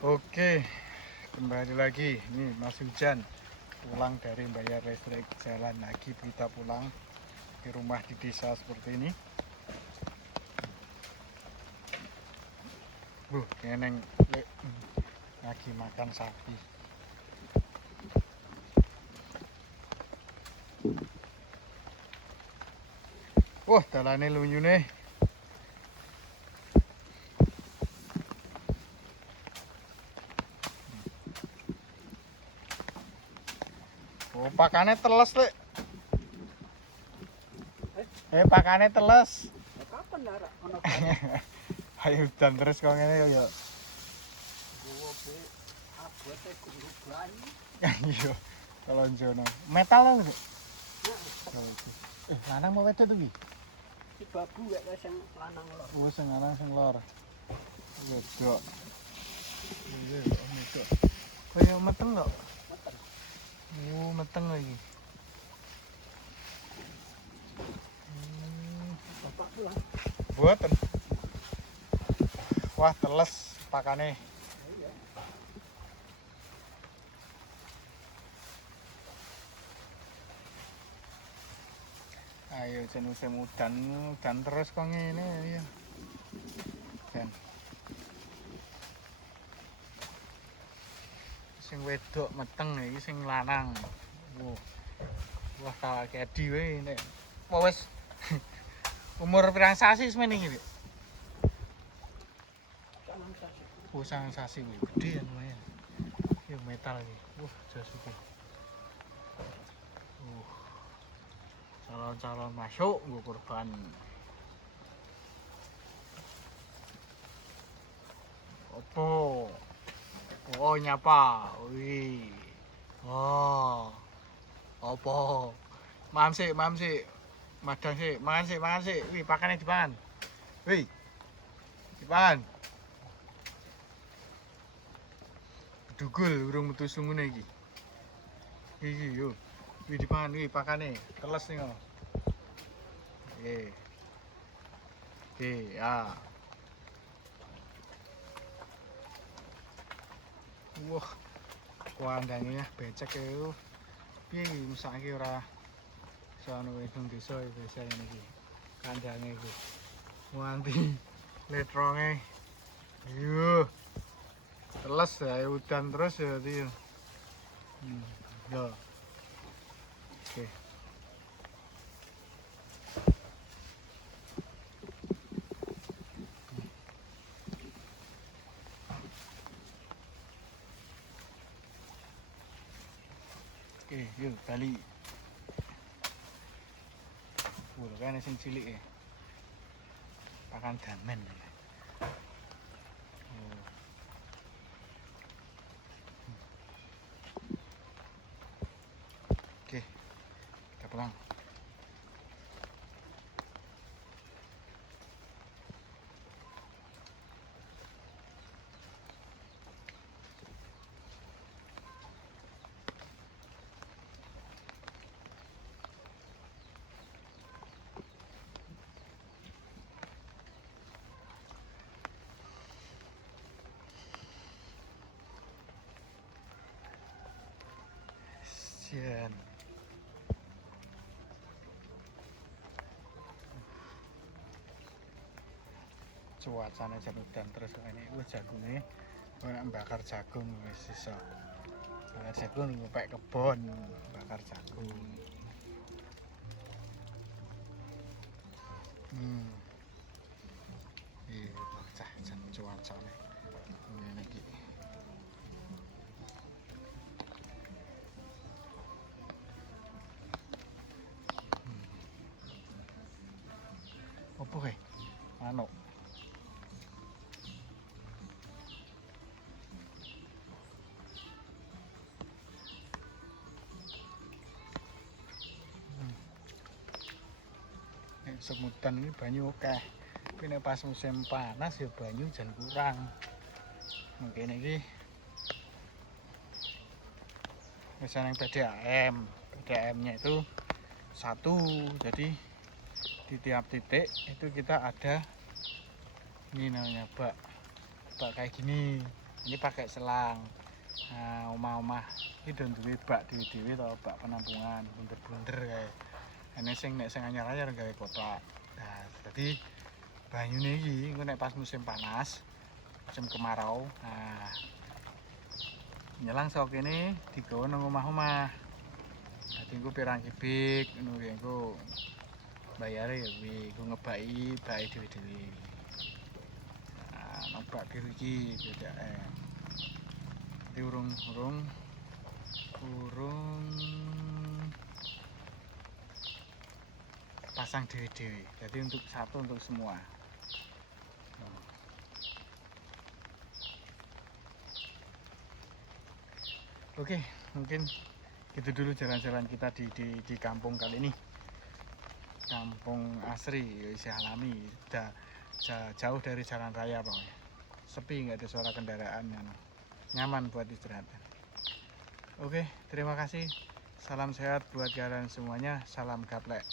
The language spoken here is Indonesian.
Oke, kembali lagi. Ini masih hujan. Pulang dari bayar listrik, jalan lagi kita pulang di rumah di desa seperti ini. Neneng lagi makan sapi. Wah, dalane lunyune. Oh, pakane teles, Lek. Pakane teles. Kapan lara ono Ayo hujan terus kok ngene ya. gua be abote guru banyu. Iya. Kalau jono. Metal lho, Lek. Lanang mau wedok tuh iki? Si babu gak sing lanang lho. Oh, sing lanang sing lor. Wedok. Iya, wedok. Kaya meteng kok. Meten. Meteng lagi. Bapak pulang. Buatan. Wah, teles pakane. Iya. Ayo musim udan terus kok ngene ya. Dan sing wedok meteng iki sing lanang. Wah, kawak kedi wae nek wis umur pirang sasi semene iki, Dik? Sanang sasi. Sangang sasi kuwi gede ya lumayan. Iki metal iki. Wah, jas iki. Calon-calon masuk nggo korban. Opo? Oh, nyapa. Wih. Oh. Opo? Mam sik. Madang sik, mangan sik. Wih, pakane dipangan. Wih. Dipangan. Dugul urung metu sungune iki. Iki yo. Wih, dipangan wih pakane. Teles ning kok. Oke, ya. Wah, kuandangnya becek ya. Piye iki mesake ora iso ana wong desa biasa ngene iki. Kandange iki. Nganti letronge. Yo. Teles ya udan terus ya iki. Yo. Oke. Oke, yuk bali. Kan sing cilik ya. Pakan damen. Oke, kita pulang. Sian. Cuacanya jan udan terus ini jagungnya bakar jagung wis iso. Bakar jagung ngupek kebon, bakar jagung. Iya, bocah jan cuacane. Ngene iki. Opo kae? Manuk. Semutan ini banyu akeh. Tapi nek pas musim panas ya banyu jan kurang. Mungkin iki misalnya PDAM. PDAM-nya itu 1. Jadi di tiap titik itu kita ada ini namanya bak kayak gini. Ini pakai selang. Nah, omah-omah iki do duwe bak dhewe-dhewe to, bak penampungan bunder-bunder kae. Ene sing nek sing anyar-anyar gawe kotak. Nah, dadi banyune iki engko nek pas musim panas, musim kemarau, nah nyelang saka kene digawa nang omah-omah. Dadi engko pirang kubik ngono kuwi engko bayare ya kuwi, engko ngebaki bake dhewe-dhewe. Nah, nang bak biru iki BDM. Jadi urung pasang dewe-dewe. Jadi untuk satu untuk semua. Oke, mungkin itu dulu jalan-jalan kita di kampung kali ini. Kampung asri, isi alami, jauh dari jalan raya pokoknya. Sepi, nggak ada suara kendaraan, nyaman buat istirahat. Oke, terima kasih. Salam sehat buat kalian semuanya. Salam gaplek.